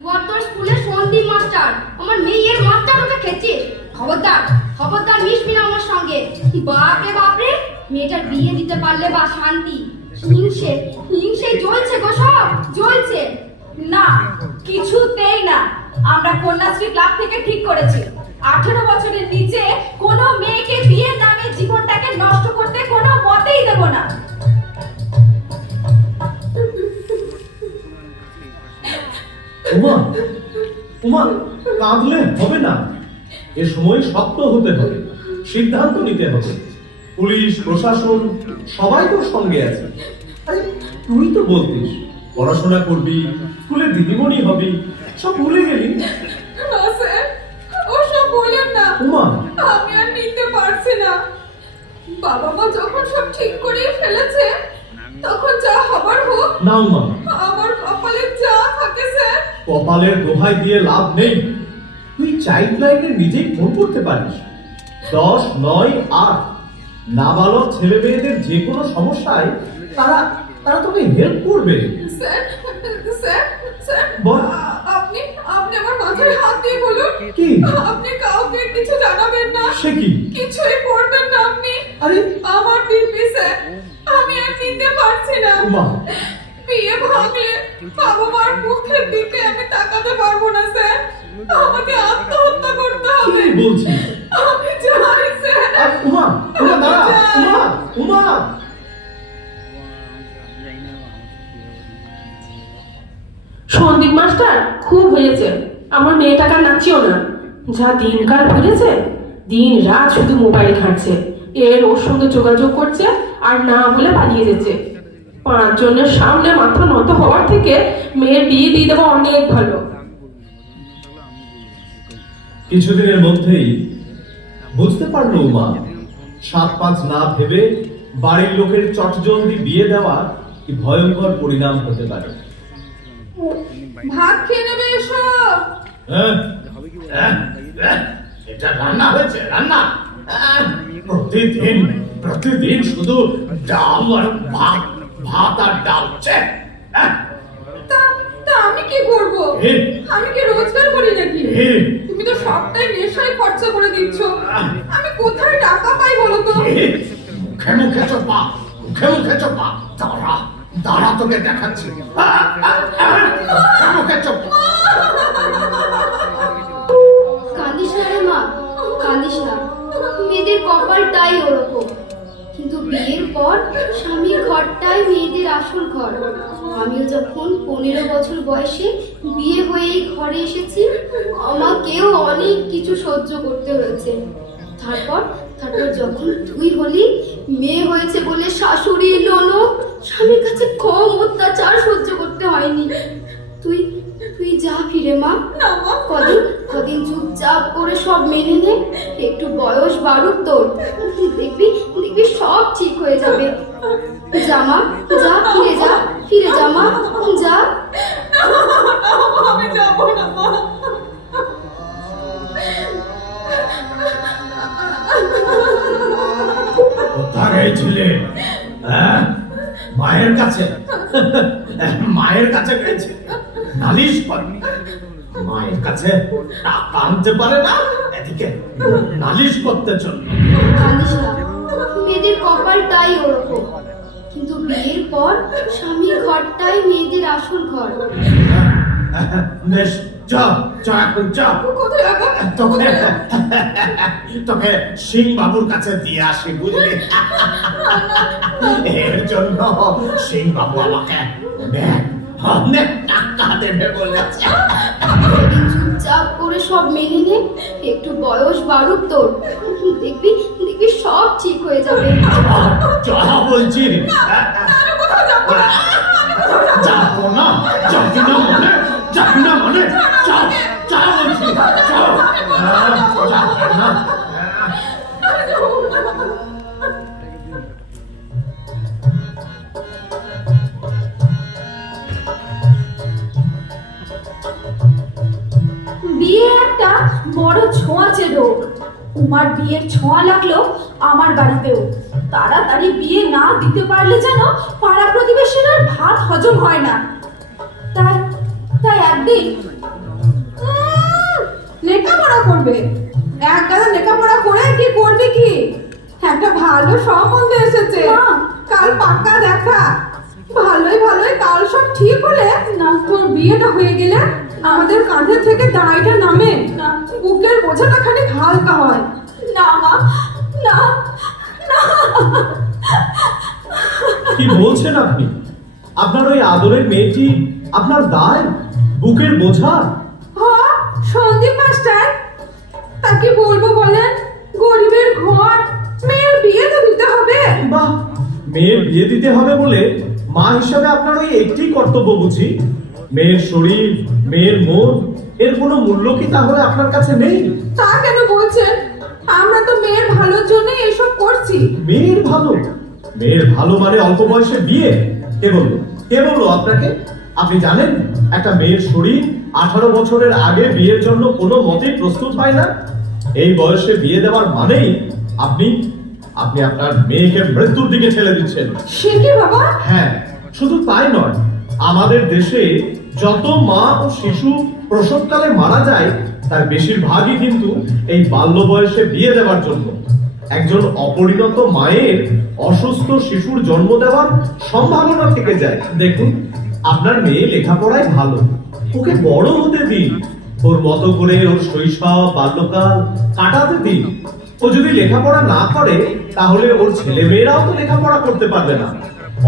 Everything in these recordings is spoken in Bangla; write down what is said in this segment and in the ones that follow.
গতর স্কুলে সন্দীপ মাস্টার আমার মেয়ের মাস্টার ওকে খেয়েছিস। খবরদার খবরদার মিশবি না আমার সঙ্গে। বাপরে বাপরে, মেয়েটার বিয়ে দিতে পারলে বা শান্তি। হিংসে হিংসে জ্বলছে গো, সব জ্বলছে। না, কিছুতেই না। আমরা কন্যাশ্রী ক্লাব থেকে ঠিক করেছি 18 বছরের নিচে কোনো মেয়েকে বিয়ের নামে জীবনটাকে নষ্ট করতে কোনো মতেই দেব না। উমা উমা কাঁদলে হবে না। এ সময় শক্ত হতে হবে, সিদ্ধান্ত নিতে হবে। পুলিশ প্রশাসন সবাই তো সঙ্গে আছে। আরে তুই তো বলতিস পড়াশোনা করবি, স্কুলের দিদিমণি হবি, সব ভুলে গেলি। না স্যার, ওসব বলেন না। উমা, আমি আর নিতে পারছি না। বাবা মা যখন সব ঠিক করে ফেলেছে, তখন যা হবার হোক। না উমা, আমার কপালে যা থাকে স্যার। কপালের দোহাই দিয়ে লাভ নেই। তুই চাইল্ড লাইনে নিজেই ফোন করতে পারিস। 10, 9, 8 নাবালক ছেলে মেয়েদের যে কোনো সমস্যায় তারা তারা তোকে হেল্প করবে। স্যার স্যার স্যার, বল। আপনি আপনি আমার মাথায় হাত দিয়ে বলুন। কি? আপনি কাউকে কিছু জানাবেন না। সে কি? কিছুই পড়বেন না আপনি। আরে আমার দিদি স্যার, আমি আর নিতে পারছি না। উমা, বিয়ে ভাঙলে বাবা মার মুখের দিকে আমি তাকাতে পারবো না স্যার। আমাকে আত্মহত্যা করতে হবে। কি বলছিস? আমি চাই স্যার। আর উমা, উমা দাঁড়া, উমা, উমা। সন্দীপ মাস্টার, খুব হয়েছে। আমার মেয়েটাকে নাচিও না। যা দিনকাল ঘুরেছে, দিন রাত শুধু মোবাইল ঘাঁটছে। ওর সঙ্গে যোগাযোগ করছে আর না বলে পালিয়ে যাচ্ছে। 5 জনের সামনে মাথা নত হওয়ার থেকে মেয়ের বিয়ে দিয়ে দেওয়া অনেক ভালো। কিছুদিনের মধ্যেই বুঝতে পারলো উমা, 7-5 না ভেবে বাড়ির লোকের চটজলদি বিয়ে দেওয়া কি ভয়ঙ্কর পরিণাম হতে পারে। ভাত খেয়ে নেবে এসো। হ্যাঁ, হ্যাঁ, হ্যাঁ, এটা রান্না হয়েছে, রান্না। প্রতিদিন প্রতিদিন শুধু ডাল আর ভাত, ভাত আর ডাল। তা তা আমি কি করব? আমি কি রোজগার করি নাকি? তুমি তো সবটাই নেশায় খরচা করে দিচ্ছ। আমি কোথায় টাকা পাই বলো তো? মুখে মুখে চোপা, মুখে মুখে চোপা। দাঁড়া দাঁড়া, তোকে দেখাচ্ছি। মুখে মুখে চোপা। কাঁদিস না রে মা, কাঁদিস না। মেয়েদের কপালটাই ওরকম। কিন্তু বিয়ের পর স্বামীর ঘরটাই মেয়েদের আসল ঘর। আমিও যখন 15 বছর বয়সে বিয়ে হয়ে এই ঘরে এসেছি, আমাকেও অনেক কিছু সহ্য করতে হয়েছে। তারপর তারপর যখন তুই হলি, মেয়ে হয়েছে বলে শাশুড়ি ননদ স্বামীর কাছে কম অত্যাচার সহ্য করতে হয়নি। তুই তুই যা ফিরে মা। না মা, কদিন কদিন চুপচাপ করে সব মেনে নে। একটু বয়স বাড়ুক তোর, দেখবি দেখবি সব ঠিক হয়ে যাবে। যা মা, যা, ফিরে যা, ফিরে যা মা, যা। আমি যাবো না মা। কোথায় গেছিলে? হ্যাঁ, মায়ের কাছে। মায়ের কাছে গেছে নালিশ করে। মায়ের কাছে টাকা আনতে পারে না, এদিকে নালিশ করতে চলল। কাঁদিস না, মেয়েদের কপালটাই ওরকম। কিন্তু বিয়ের পর স্বামীর ঘরটাই মেয়েদের আসল ঘর। বেশ, যা যা, এখন যা। কোথায় যাবো? তোকে তোকে সিং বাবুর কাছে দিয়ে আসি, বুঝলি? এর জন্য সিং বাবু আমাকে অনেক অনেক টাকা দেবে বলেছে। কদিন চুপচাপ করে সব মেনে নে। একটু বয়স বাড়ুক তোর, দেখবি দেখবি সব ঠিক হয়ে যাবে। যা বলছি। আমি কোথাও যাবো না। যাবো না, যাবি না মানে, যাবি না মানে, যা যা বলছি, যাবে না। বিয়ে একটা বড় ছোঁয়াচে রোগ। উমার বিয়ের ছোঁয়া লাগলো আমার বাড়িতেও। তাড়াতাড়ি বিয়ে না দিতে পারলে যেন পাড়া প্রতিবেশীর আর ভাত হজম হয় না। তাই তাই একদম দিই। লেখাপড়া করবে? এক গাদা লেখাপড়া করে কি করবে কি? একটা ভালো সম্বন্ধ এসেছে, কাল পাক্কা দেখা। ভালোই ভালোই কাল সব ঠিক হলে না তোর বিয়েটা হয়ে গেলে আমাদের কাঁধে থেকে দায়টা নামে, বুকের বোঝাটা খানিক হালকা হয়। না মা, না না। কি বলছেন আপনি? আপনার ওই আদরের মেয়েটি আপনার দায়, বুকের বোঝা? হ্যাঁ সন্দীপ মাস্টার, তা কি বলবো বলেন? গরিবের ঘর, মেয়ের বিয়ে তো দিতে হবে। বাহ, মেয়ের বিয়ে দিতে হবে বলে মা হিসাবে আপনার ওই একটি কর্তব্য বুঝি? মেয়ের শরীর, মেয়ের মন, এর কোনো মূল্য কি তাহলে আপনার কাছে নেই? তা কেন বলছেন? আমরা তো মেয়ের ভালোর জন্য এসব করছি। মেয়ের ভালো? মেয়ের ভালো মানে অল্প বয়সে বিয়ে? কে বললো আপনাকে? আপনি জানেন একটা মেয়ের শরীর 18 বছরের আগে বিয়ের জন্য কোনো মতেই প্রস্তুত হয় না। এই বয়সে বিয়ে দেওয়ার মানেই আপনি আপনার মেয়েকে মৃত্যুর দিকে ঠেলে দিচ্ছেন। সে কি বাবা? হ্যাঁ, শুধু তাই নয়, আমাদের দেশে যত মা ও শিশু প্রসবকালে মারা যায় তার বেশিরভাগই কিন্তু এই বাল্য বয়সে বিয়ে দেওয়ার জন্য। একজন অপরিণত মায়ের অসুস্থ শিশুর জন্ম দেওয়ার সম্ভাবনা থেকে যায়। দেখুন, আপনার মেয়ে লেখাপড়ায় ভালো, ওকে বড় হতে দিন, ওর মতো করে ওর শৈশব বাল্যকাল কাটাতে দিন। ও যদি লেখাপড়া না করে তাহলে ওর ছেলে মেয়েরাও তো লেখাপড়া করতে পারবে না।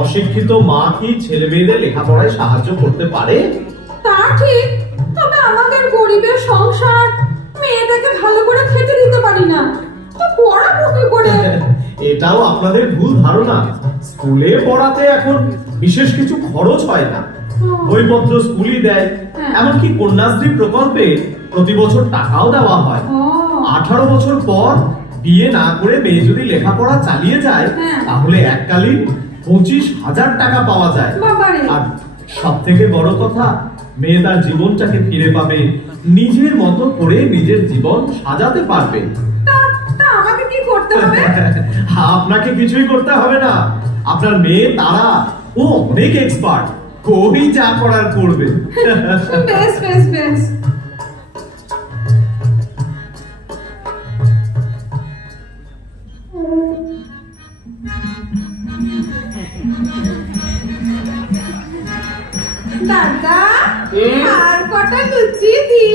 অশিক্ষিত মা কি ছেলে মেয়েদের লেখাপড়ায় সাহায্য করতে পারে? তা ঠিক, তবে আমাদের গরিবের সংসার, মেয়েটাকে ভালো করে খেতে দিতে পারি না, তো পড়াবো কি করে? এটাও আপনাদের ভুল ধারণা। স্কুলে পড়াতে এখন বিশেষ কিছু খরচ হয় না, বইপত্র স্কুলই দেয়। এমনকি কন্যাশ্রী প্রকল্পে প্রতি বছর টাকাও দেওয়া হয়। 18 বছর পর বিয়ে না করে মেয়ে যদি লেখাপড়া চালিয়ে যায় তাহলে এককালীন 25,000 টাকা পাওয়া যায়। আর সব থেকে বড় কথা, মেয়ে তার জীবনটাকে ফিরে পাবে, নিজের মতো করে নিজের জীবন সাজাতে পারবে। তা আমাকে কি করতে হবে? আপনাকে কিছুই করতে হবে না। আপনার মেয়ে তারা, ও অনেক এক্সপার্ট, ওই যা করার করবে। বেশ বেশ বেশ। দাদা, আর কটা লুচি দি?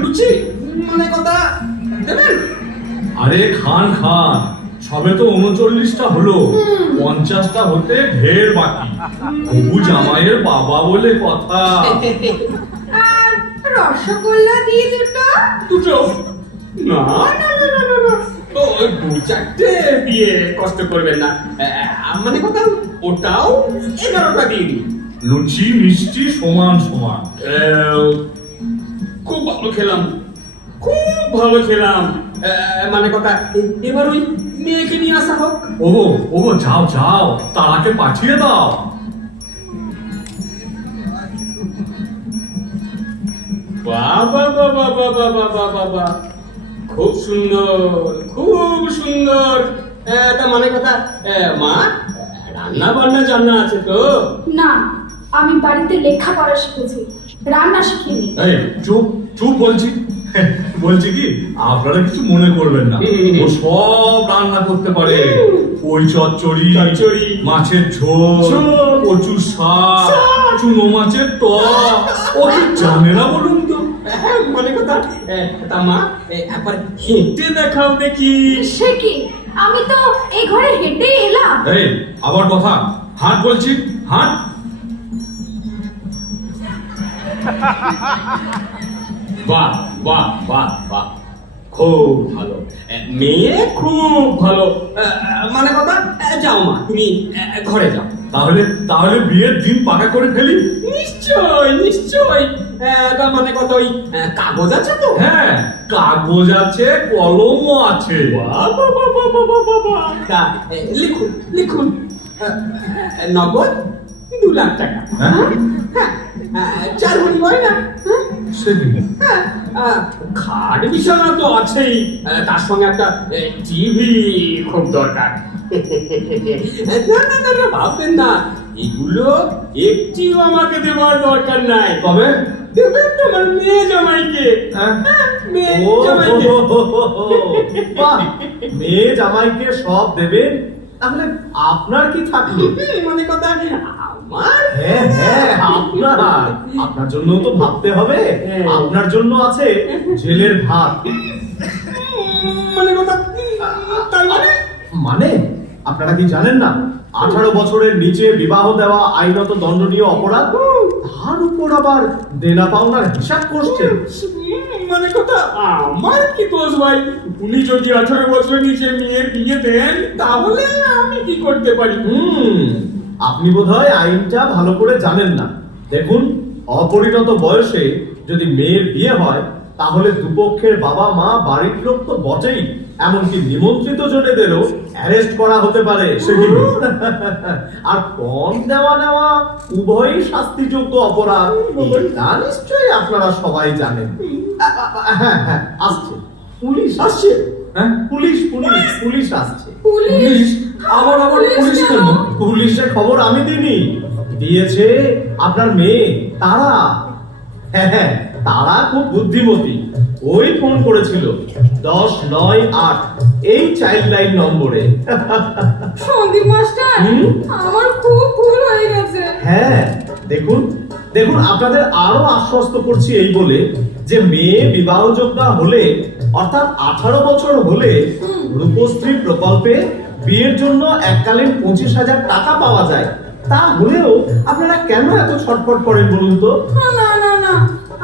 লুচি মানে কথা দেবেন? আরে খান খান, সবে তো 39টা হলো, 50টা হতে ঢের বাকি। হবু জামাইয়ের বাবা বলে কথা। আর রসগোল্লা দিয়ে দুটো? দুটো? না না না না না না, ও 2-4টে দিয়ে কষ্ট করবেন না। মানে কথা ওটাও 11টা দিয়ে দিন। লুচি মিষ্টি সমান সমান। খুব ভালো খেলাম, খুব ভালো খেলাম। মানে কথা এবার ওই মেয়েকে নিয়ে আসা হোক। ওগো যাও যাও, তারাকে পাঠিয়ে দাও। বাবা বাবা বাবা বাবা বাবা, খুব সুন্দর, খুব সুন্দর। তা মানে কথা মা, রান্না বান্না জানা আছে তো? না, আমি বাড়িতে লেখাপড়া শিখেছি, রান্না শিখিনি। এই চুপ চুপ বলছি কি, আপনারা কিছু মনে করবেন না, ও সব রান্না করতে পারে। ওই চচ্চড়ি, মাছের ঝোল, কচু শাক, চুনো মাছের টক, ও কি জানে না বলুন তো? মানে কথা তা মা একবার হেঁটে দেখাও দেখি। সে কি, আমি তো এই ঘরে হেঁটেই এলাম। এই আবার কথা, হাঁট বলছি, হাঁট। বাহ বাহ বাহ বাহ, খুব ভালো মেয়ে, খুব ভালো। মানে কথা যাও মা, তুমি ঘরে যাও। তাহলে বিয়ের দিন পাকা করে ফেলি। নিশ্চয় নিশ্চয়। তার মানে কথা ওই কাগজ আছে তো? হ্যাঁ, কাগজ আছে, কলমও আছে। বাবা বাবা বাবা বাবা, তা লিখুন লিখুন। নগদ 2 লাখ টাকা। হ্যাঁ, 4 ভরি হয় না? সেদিন খাট বিছানা তো আছেই, তার সঙ্গে একটা টিভি খুব দরকার। না না না না, ভাববেন না, এগুলো একটিও আমাকে দেওয়ার দরকার নাই। তবে দেবেন তোমার মেয়ে জামাইকে। হ্যাঁ? মেয়ে ও, জামাইকে। বাহ, মেয়ে জামাইকে সব দেবেন, তাহলে আপনার কি থাকলো? মানে কথা আমার হ্যাঁ হ্যাঁ, আপনার জন্য তো ভাবতে হবে। আপনার জন্য আছে জেলের ভাত। মানে কথা তার মানে মানে আপনারা কি জানেন না 18 বছরের নিচে বিবাহ দেওয়া আইনত দণ্ডনীয় অপরাধ, তার উপর আবার দেনা পাওনার হিসাব করছেন। মানে কথা আমার কি দোষ ভাই? উনি যদি 18 বছরের নিচে মেয়ের বিয়ে দেন তাহলে আমি কি করতে পারি? আপনি বোধহয় আইনটা ভালো করে জানেন না। দেখুন, অপরিণত বয়সে যদি মেয়ের বিয়ে হয় তাহলে দুপক্ষের বাবা মা, বাড়ির লোক তো বটেই, এমনকি নিমন্ত্রিত জনেদেরও অ্যারেস্ট করা হতে পারে। আর কম দেওয়া নেওয়া উভয়ই শাস্তিযোগ্য অপরাধ, তা নিশ্চয়ই আপনারা সবাই জানেন। হ্যাঁ হ্যাঁ, আসছে পুলিশ, আসছে। হ্যাঁ, পুলিশ পুলিশ পুলিশ আসছে। পুলিশ? আবার পুলিশ কেন? পুলিশে খবর আমি দিইনি, দিয়েছে আপনার মেয়ে তারা। হ্যাঁ হ্যাঁ, তারা খুব বুদ্ধিমতী। ওই ফোন করেছিল 1098 এই চাইল্ড লাইন নম্বরে। সন্দীপ মাস্টার, হুম? আমার খুব ভুল হয়ে গেছে। হ্যাঁ, দেখুন দেখুন, আপনাদের আরো আশ্বস্ত করছি এই বলে যে মেয়ে বিবাহযোগ্যা হলে, অর্থাৎ 18 বছর হলে রূপশ্রী প্রকল্পে বিয়ের জন্য এককালীন 25,000 টাকা পাওয়া যায়। তা হলেও আপনারা কেন এত ছটফট করেন বলুন তো? না না না,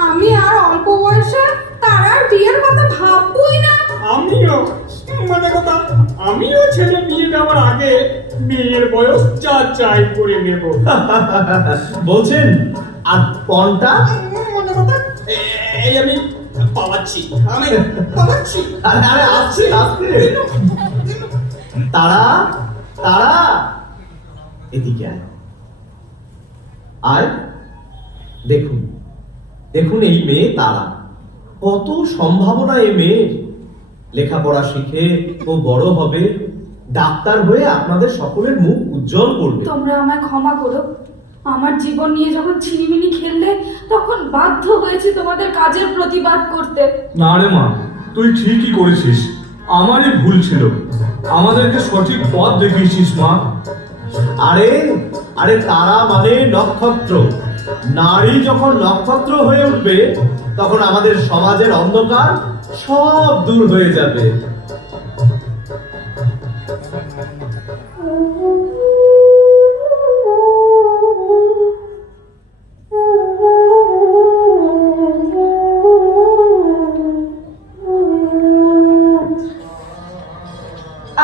আমি আর অল্প বয়সে তার আর বিয়ের কথা ভাববই না। আমিও মানে কথা আমিও ছেলে বিয়ে দেওয়ার আগে মেয়ের বয়স যাচাই করে নেব। বলছেন আর পণটা? মানে কথা এই আমি পালাচ্ছি, আমি পালাচ্ছি। আরে আরে, আসছে আসছে। তারা তারা এদিকে আয় আয়। দেখুন দেখুন, এই মেয়ে তারা, কত সম্ভাবনা এই মেয়ের। লেখাপড়া শিখে ও বড় হবে, ডাক্তার হয়ে আপনাদের সকলের মুখ উজ্জ্বল করবে। তোমরা আমায় ক্ষমা করো, আমার জীবন নিয়ে যখন ছিনিমিনি খেললে তখন বাধ্য হয়েছি তোমাদের কাজের প্রতিবাদ করতে। না রে মা, তুই ঠিকই করেছিস, আমারই ভুল ছিল। আমাদেরকে সঠিক পথ দেখিয়েছিস মা। আরে আরে, তারা মানে নক্ষত্র। নারী যখন নক্ষত্র হয়ে উঠবে তখন আমাদের সমাজের অন্ধকার সব দূর হয়ে যাবে।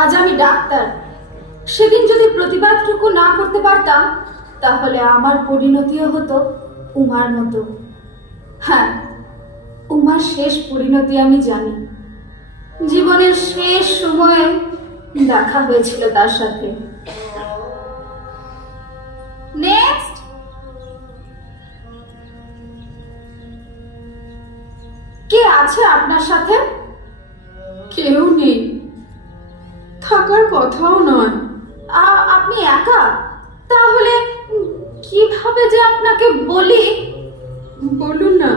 আজ আমি ডাক্তার, সেদিন যদি প্রতিবাদটুকু না করতে পারতাম তাহলে আমার পরিণতিও হতো উমার মতো। হ্যাঁ, উমার শেষ পরিণতি আমি জানি। জীবনের শেষ সময়ে দেখা হয়েছিল তার সাথে। নেক্সট। কে আছে আপনার সাথে? কেউ নেই, থাকার কথাও নয়। আপনি একা? তাহলে কিভাবে যে আপনাকে বলি? বলুন না,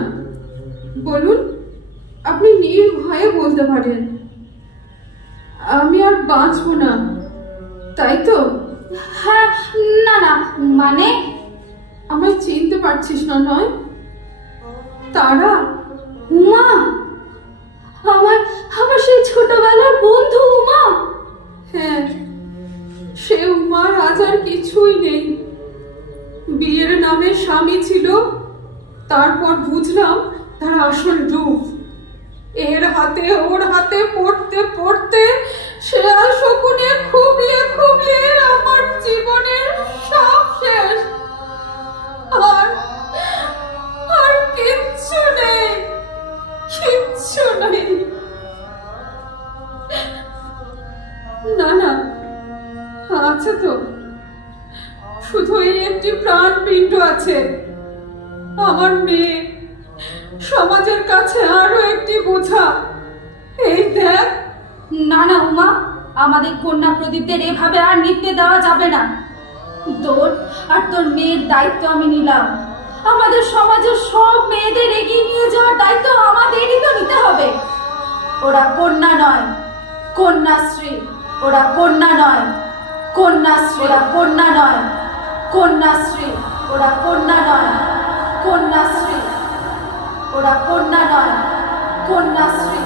বলুন, আপনি নির্ভয়ে বলতে পারেন। আমি আর বাঁচবো না, তাই তো? হ্যাঁ, না না, মানে আমায় চিনতে পারছিস না নয়? তারা, উমা, আমার আমার সেই ছোটবেলার বন্ধু উমা। হ্যাঁ, সে উমার আজ আর কিছুই নেই। বিয়ের নামে স্বামী ছিল, তারপর বুঝলাম তার আসল রূপ। এর হাতে ওর হাতে পড়তে পড়তে সে আর শকুনে খুবলিয়ে খুবলিয়ে আমার জীবনের সব শেষ। আর আর কিচ্ছু নেই, কিচ্ছু নেই। না না, আছে তো, শুধু এই একটি প্রাণপিণ্ড আছে, আমার মেয়ে। সমাজের কাছে আরো একটি বোঝা। এই দেখ। না না উমা, আমাদের কন্যা প্রদীপদের এভাবে আর নিতে দেওয়া যাবে না। তোর আর তোর মেয়ের দায়িত্ব আমি নিলাম। আমাদের সমাজের সব মেয়েদের এগিয়ে নিয়ে যাওয়ার দায়িত্ব আমাদেরই তো নিতে হবে। ওরা কন্যা নয়, কন্যাশ্রী। ওরা কন্যা নয়, কন্যাশ্রী। ওরা কন্যা নয়, কন্যাশ্রী। ওরা কন্যা নয়, কন্যাশ্রী। ওরা কন্যা নয়, কন্যাশ্রী।